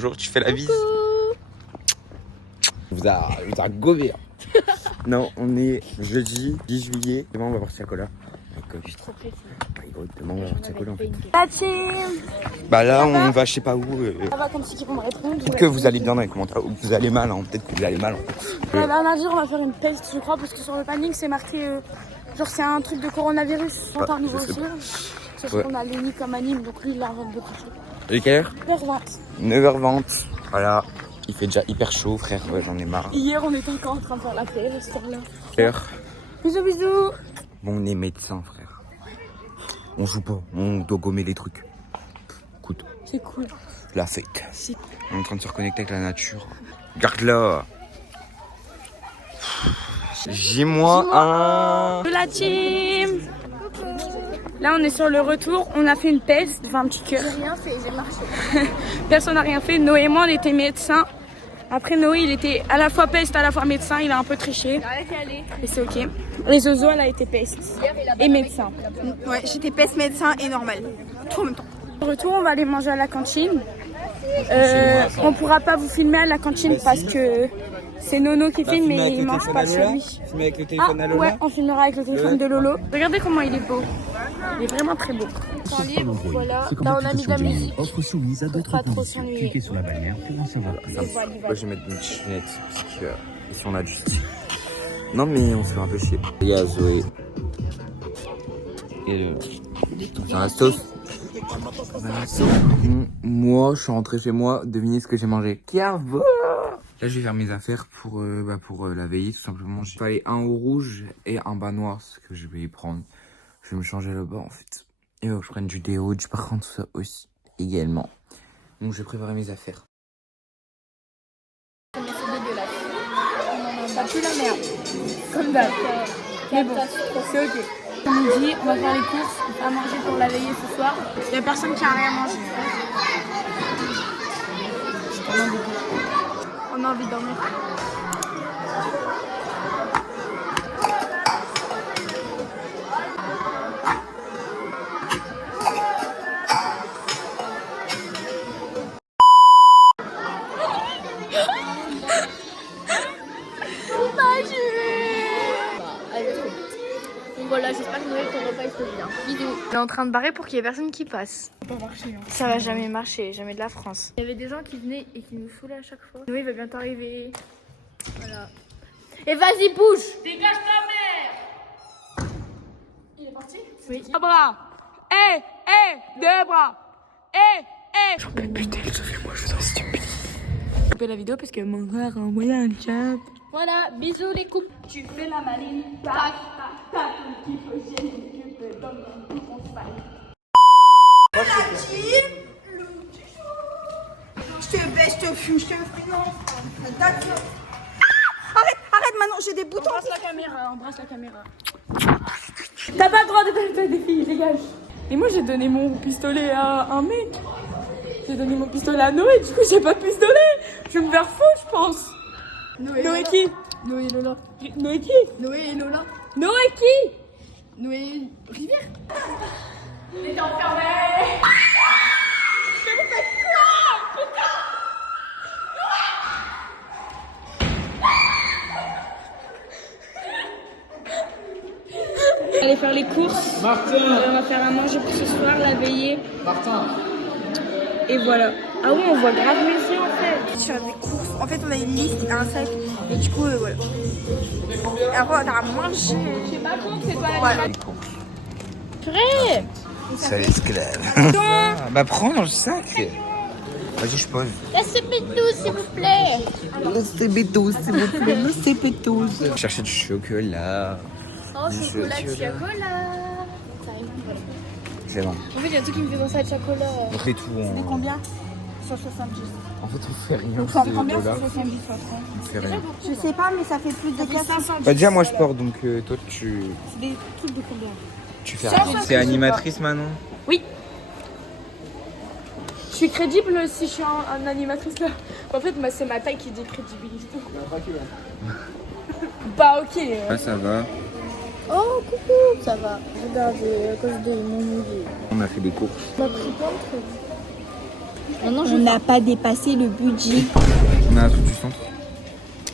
bonjour, tu fais la bise. Vous a gobé. Non, on est jeudi 10 juillet. Demain, on va partir à Cola. Je suis trop pressée. Demain, on va partir à Cola en fait. La team. Bah là, on va je sais pas où. Ça va comme si tu peux me répondre. Peut-être que vous allez bien dans les commentaires. Ou vous allez mal, hein. Peut-être que vous allez mal. La dernière jour, on va faire une peste, je crois, parce que sur le planning, c'est marqué. Genre, c'est un truc de coronavirus. Sans par nouveau aussi. Sauf qu'on a Lenny comme anime, donc lui, il l'invente beaucoup. Et quelle heure 9h20. 9h20. Voilà. Il fait déjà hyper chaud, frère. Ouais, j'en ai marre. Hier, on était encore en train de faire la paix à cette heure-là. Heure. Bisous, bisous. Bon, on est médecin, frère. On joue pas. On doit gommer les trucs. Écoute. C'est cool. La fête. On est en train de se reconnecter avec la nature. Regarde-là. J-1. De la team. Là, on est sur le retour. On a fait une peste, enfin un petit cœur. J'ai rien fait, j'ai marché. Personne n'a rien fait. Noé et moi, on était médecins. Après, Noé, il était à la fois peste, à la fois médecin. Il a un peu triché. Et c'est ok. Et Zozo, elle a été peste et médecin. Ouais, j'étais peste, médecin et normal. Tout en même temps. Au retour, on va aller manger à la cantine. On pourra pas vous filmer à la cantine parce que c'est Nono qui filme, mais il mange pas chez lui. Filmer avec le téléphone à Lola. Ouais, on filmera avec le téléphone de Lolo. Regardez comment il est beau. Il est vraiment très beau. Temps libre, voilà. Là, on a mis de la musique. Offre soumise à d'autres Pas trop conditions. s'ennuyer. Cliquez sur la bannière pour en savoir plus. Moi, je vais mettre une petite lunette parce que ici on a du style. Non, mais on se fait un peu chier. Il y a Zoé. Et le. C'est un sauce. Moi, je suis rentré chez moi. Devinez ce que j'ai mangé. Carvo. Là, je vais faire mes affaires pour la veillée, tout simplement. Il fallait un haut rouge et un bas noir, ce que je vais y prendre. Je vais me changer là-bas, en fait. Et je prenne du déo, du parfum, tout ça aussi, également. Donc, je vais préparer mes affaires. C'est dégueulasse. Ça pue la merde. Comme d'hab. Mais bon, c'est ok. On nous dit, on va faire les courses, on va manger pour la veillée ce soir. Il n'y a personne qui a rien mangé. On a envie de dormir. Voilà, j'espère que Noël, ton repas il se bien. Bisous. On est en train de barrer pour qu'il n'y ait personne qui passe. Ça va jamais marcher, jamais de la France. Il y avait des gens qui venaient et qui nous saoulaient à chaque fois. Noël va bientôt arriver. Voilà. Et vas-y, bouge. Dégage ta mère. Il est parti? Oui. Un bras. Deux bras. J'en peux plus d'elle, moi je suis trop stupide. Je coupe la vidéo parce que mon frère a envoyé un chat. Voilà, bisous les coupes. Tu fais la maline, tac, tac, tac, qui peut gêner, qui peut donner un coup, on se parle. Je te baisse, je te fume, je te fume. Arrête maintenant, j'ai des boutons. Embrasse la caméra. T'as pas le droit de faire des filles, dégage. Et moi j'ai donné mon pistolet à un mec. J'ai donné mon pistolet à Noé, du coup j'ai pas de pistolet. Je vais me faire fou, je pense. Noé qui? Noé et Lola. Noé qui? Noé et Lola. Noé qui? Noé Rivière. Il est enfermé. Mais vous faites quoi, putain? Allez faire les courses. Martin. On va faire à manger pour ce soir, la veillée. Martin. Et voilà. Ah oui, on voit grave mes yeux en fait. Sur des courses, en fait, on a une liste, un sac, et du coup, voilà. Et après, on a à manger. Je sais pas compte, c'est toi la Voilà. Purée. Ça l'esclave. Bah prends dans le sac. Vas-y, je pose. Laissez tout s'il vous plaît. Laissez bétos, s'il vous plaît. Laissez bétos. Chercher du chocolat. Oh, chocolat, chocolat. C'est bon. En fait, il y a tout qui me fait penser à chocolat. On fait tout. C'était combien? Sur 70. En fait, on fait rien. Enfin, C'est combien dollars. sur 70 On fait rien. Je sais pas, mais ça fait plus de 400. Bah déjà, moi je porte, donc toi tu C'est des trucs de combien? fais rien. T'es animatrice maintenant? Oui. Je suis crédible si je suis un animatrice là. En fait, c'est ma taille qui dit crédibilité. Bah ok. Ah, ça va. Oh, coucou, ça va. Regardez, à cause de mon mouillé. On a fait des courses. On a pris plein de trucs. On n'a pas dépassé le budget. On a un truc du centre.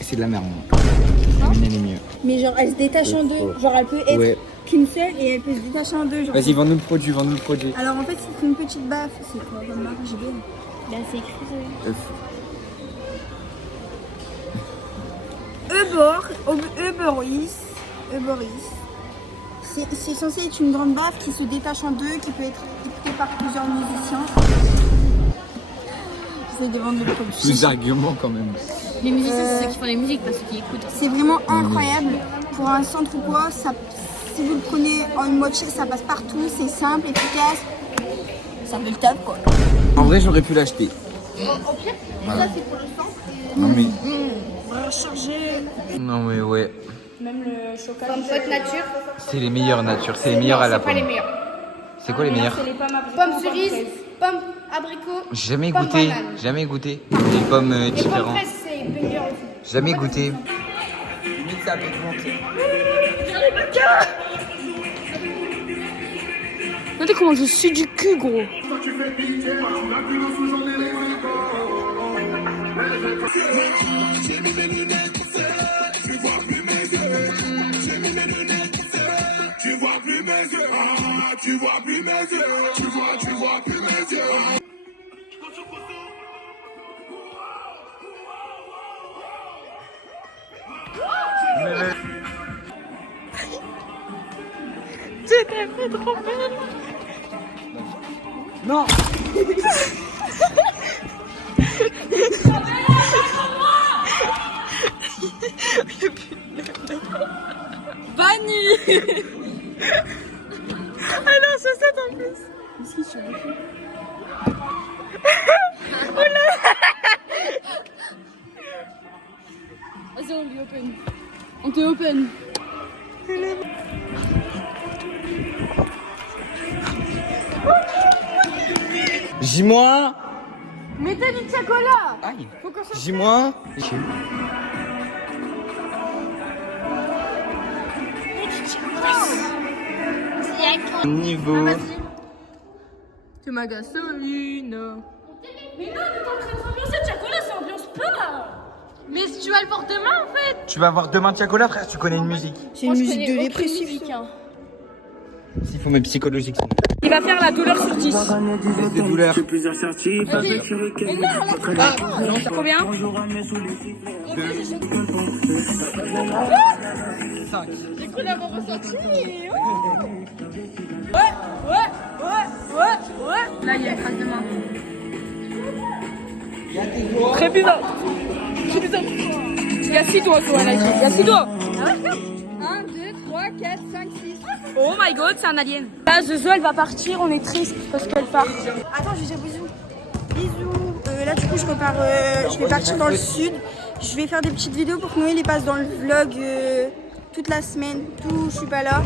C'est de la merde. Elle est mieux. Mais genre, elle se détache en deux. Genre, elle peut être Ouais. qu'une seule et elle peut se détacher en deux. Genre. Vas-y, vends-nous le produit, vends-nous le produit. Alors en fait, c'est une petite baffe. C'est quoi comme marque JB? Bah, c'est écrit. Uberis. C'est censé être une grande baffe qui se détache en deux, qui peut être écoutée par plusieurs musiciens. J'essaie de vendre le produit. Plus d'arguments quand même. Les musiciens, c'est ceux qui font les musiques, pas ceux qui écoutent. C'est vraiment incroyable. Pour un centre ou quoi, ça, si vous le prenez en une moitié, ça passe partout, c'est simple, efficace. Ça fait le taf quoi. En vrai, j'aurais pu l'acheter. Au pire, ça c'est pour le centre. Non mais. On va recharger. Non mais ouais. Même le chocolat. Pomme pote nature. C'est les meilleures natures, c'est les meilleures à la C'est pas pomme. les meilleurs. C'est quoi les meilleures? C'est les pommes abricots. Pomme cerise, pomme abricot. J'ai jamais Pomme goûté, banane. jamais goûté. Des pommes Les pommes différentes. fraises, c'est banger aussi. Jamais goûté. Limite ça peut te monter. Regardez comment je suis du cul, gros. J'étais fait trop belle. Non. Banni. Ah non, c'est ça en plus. Oh là. Vas-y, on lui open. On te open. J-moi. Mettez du chocolat. Aïe. J-moi. Niveau. C'est ma gasoline. Mais non, mais t'es en train de ambiancer le chocolat, ça ambiance pas. Mais si tu vas le voir demain en fait. Tu vas avoir demain Tiakola, frère, tu connais une musique. C'est une musique de dépressif. S'il faut mes psychologiques. Il va faire la douleur sur 10. Des douleurs. Combien? 5. J'ai cru l'avoir ressenti. Ouais. Là, il y a une phrase de main. Très bizarre. Il y a 6 doigts, quoi. Il y a 6 doigts. 1, 2, 3, 4, 5, 6. Oh my god, c'est un alien. Là, Zozo, elle va partir. On est triste parce qu'elle part. Attends, je vais dire bisous. Bisous. Là, du coup, je repars. Je vais partir dans le sud. Je vais faire des petites vidéos pour que Noël les passe dans le vlog toute la semaine. Je suis pas là.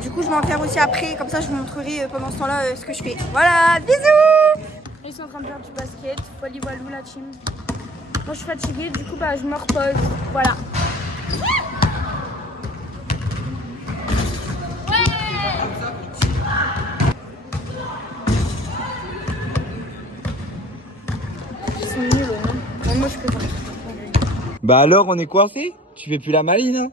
Du coup, je vais en faire aussi après. Comme ça, je vous montrerai pendant ce temps-là ce que je fais. Voilà, bisous. Ils sont en train de faire du basket. Wally Walou, la team. Moi, je suis fatiguée. Du coup, bah, je me repose. Voilà. Ils sont nuls, hein. Moi, je peux pas. Bah alors, on est coincé? Tu fais plus la maline, hein?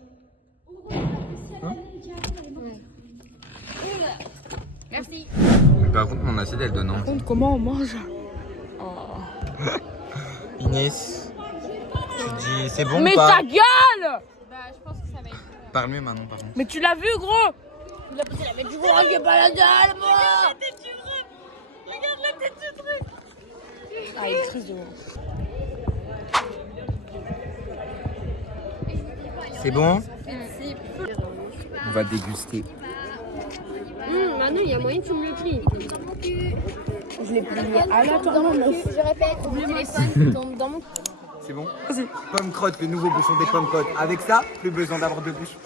Merci. Mais par contre, mon assiette, elle donne envie. Comment on mange? Inès, tu dis c'est bon Mais ou pas? ta gueule! Bah, je pense que ça va être. Parle mieux maintenant, par contre. Mais tu l'as vu, gros? Il a posé la mettre du gros, il a pas la dalle, moi. Regarde la tête du truc! Ah, il est très heureux. C'est bon? On va déguster. Manu, il y a moyen que tu me le plies. Je l'ai plié à la tournure. Je répète, mon téléphone tombe dans mon. C'est bon? Pomme crotte, le nouveau bouchon des pommes crottes. Avec ça, plus besoin d'avoir deux bouches.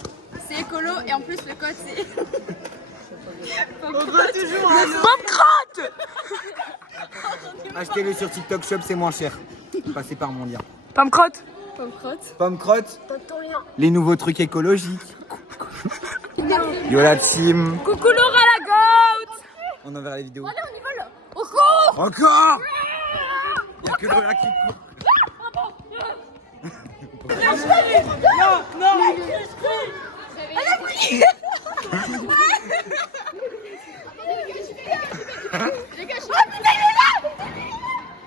C'est écolo et en plus le code c'est. Pomme crotte! Achetez-le sur TikTok Shop, c'est moins cher. Passez par mon lien. Pomme crotte? Pomme crotte. Pomme crotte, T'entends rien. les nouveaux trucs écologiques. Yo la team. Coucou Laura la goat! On enverra les vidéos. Allez, on y va là. Au cours. Encore! que Lola qui court.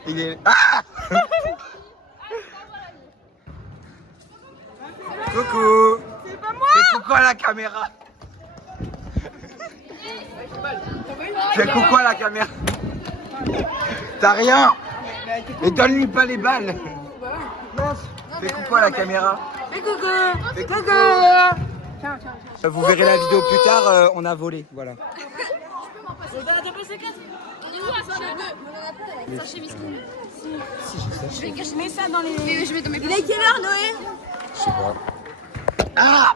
Il est... Ah coucou. C'est pas moi. Fais coucou à la caméra. Fais coucou à la caméra. T'as rien. Et donne-lui pas les balles. Fais coucou à la caméra. Fais coucou. Fais coucou. Vous verrez la vidéo plus tard, on a volé, voilà. Mets ça dans les... Il est quelle heure, Noé? Je sais pas. Ah.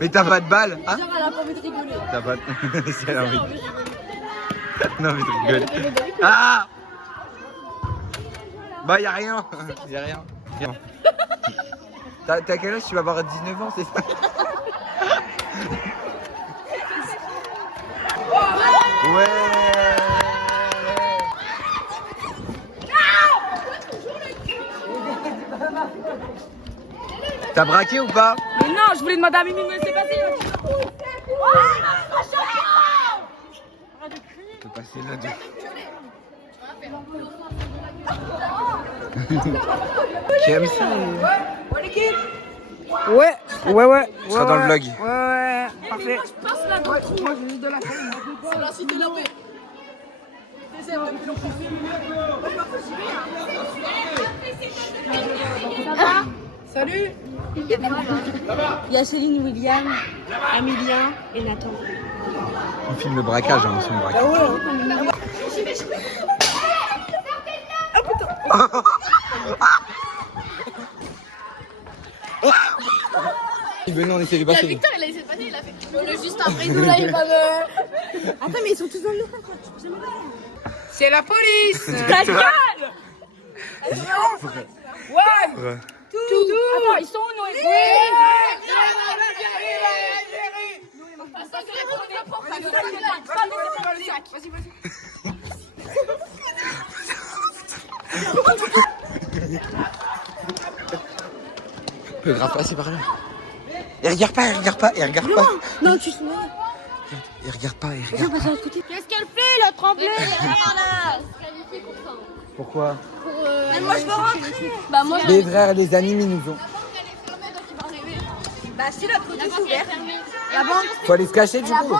Mais t'as pas de balle, hein? Genre, elle a pas envie de rigoler. T'as pas de... Si elle a envie. Non mais tu rigoles. Ah. Bah y'a rien. Y'a rien. T'as quel âge? Tu vas avoir 19 ans, c'est ça? Ouais. T'as braqué ou pas? Mais non, je voulais demander à Mimi, mais c'est passé. Je peux passer là de... Qui aime ça? Ouais. Tu seras dans le vlog. Ouais, parfait. Salut. Il y a Céline, William, Amélien et Nathan. On filme le braquage, hein, on filme le braquage. Venez, on essaie de passer. Victor, il a laissé passer, il a fait. On est juste après nous, là, il va me. Attends, mais ils sont tous dans le local. C'est la police. Ta gueule. Ouais. Attends, ils sont où, Noé? On peut grave passer par là. Et regarde pas, et regarde pas, et regarde pas. Non, tu souviens. Et regarde pas, et regarde pas. Qu'est-ce qu'elle fait, la tremblée derrière là? Pourquoi? Mais moi, je veux rentrer. Bah, moi, Les frères, les animes, ils nous ont. Bah, si la porte est ouverte. Là-bas. Faut aller se cacher du coup.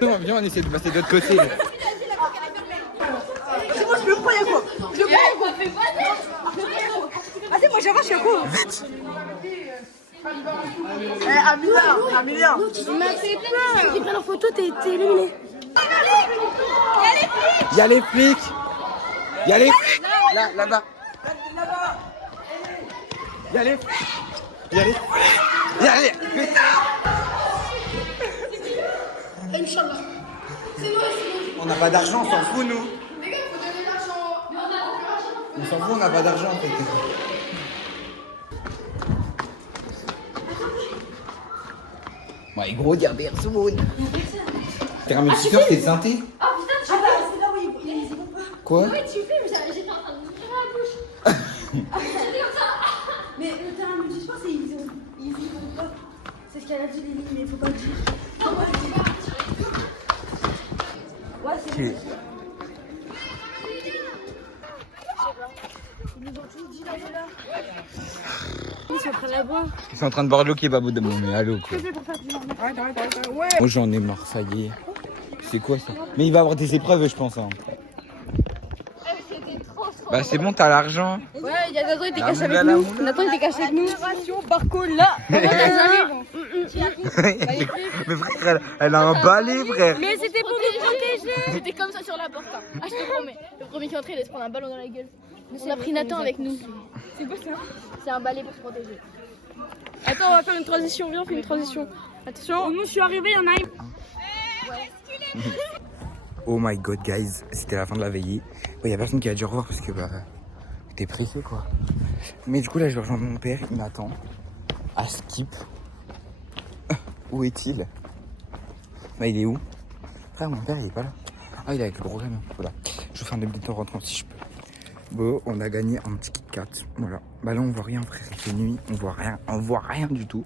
Viens, on essaie de passer de l'autre côté. Là. C'est moi, je le prends, il y a quoi? Je le prends. Vas-y, moi, j'avance, il y a quoi? Vite. Amélien. Il m'a fait peur. Tu prends la photo, t'es éliminé. Il y a les flics. Il y a les flics. Là, là-bas. Il y a les flics. Il y a les flics. Il y a les... Putain. On n'a pas d'argent, on s'en fout, nous. On s'en fout, on n'a pas d'argent, en fait. Ouais, gros, y'a personne. T'es un multiteur, t'es synthé? Ah, c'est là où ils vont pas. Quoi? tu filmes, j'étais en train de m'ouvrir la bouche. Mais le terrain multisport, c'est ils vont pas. C'est ce qu'elle a dit, Lélie, mais faut pas le dire. Ouais, c'est Tu- Ils sont en train de boire de l'eau qui est pas beau de moi, mais allô quoi. Moi j'en ai marre, ça y est. C'est quoi ça? Mais il va avoir des épreuves, je pense. Hein. Bah c'est bon, t'as l'argent. Ouais, il y a Nathan, il était La caché moula, avec la nous. moula. Nathan, il était caché avec nous. Par contre, là. Mais frère, elle a un balai, frère. Mais c'était pour nous protéger. C'était comme ça sur la porte. Hein. Ah, je te promets. Le premier qui est entré, il allait se prendre un ballon dans la gueule. On a pris Nathan avec nous. C'est quoi ça? C'est un balai pour se protéger. Attends, on va faire une transition. Viens, on fait une transition. Attention, nous, je suis arrivé, il y en a un. Oh my god, guys, c'était la fin de la veillée. Il y a personne qui a dû revoir parce que bah, t'es pressé quoi. Mais du coup, là, je vais rejoindre mon père, il m'attend. à Skip. Où est-il? Bah il est où? Frère, mon père il est pas là. Ah il est avec le gros camion. Voilà. Je vais faire un demi-temps rentrant si je peux. Bon, on a gagné un petit Kit Kat. Voilà. Bah là on voit rien frère, il fait nuit, on voit rien du tout.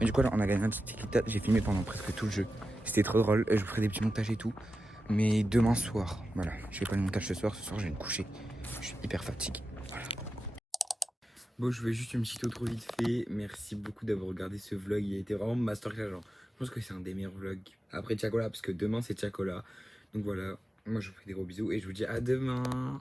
Mais du coup là on a gagné un petit Kit Kat. J'ai filmé pendant presque tout le jeu. C'était trop drôle. Je vous ferai des petits montages et tout. Mais demain soir, voilà. Je fais pas le montage ce soir je vais me coucher. Je suis hyper fatigué. Voilà. Bon, je vais juste une petite outro vite fait. Merci beaucoup d'avoir regardé ce vlog. Il a été vraiment masterclass. Genre, je pense que c'est un des meilleurs vlogs. Après Tchakola, parce que demain c'est Tchakola. Donc voilà. Moi je vous fais des gros bisous et je vous dis à demain.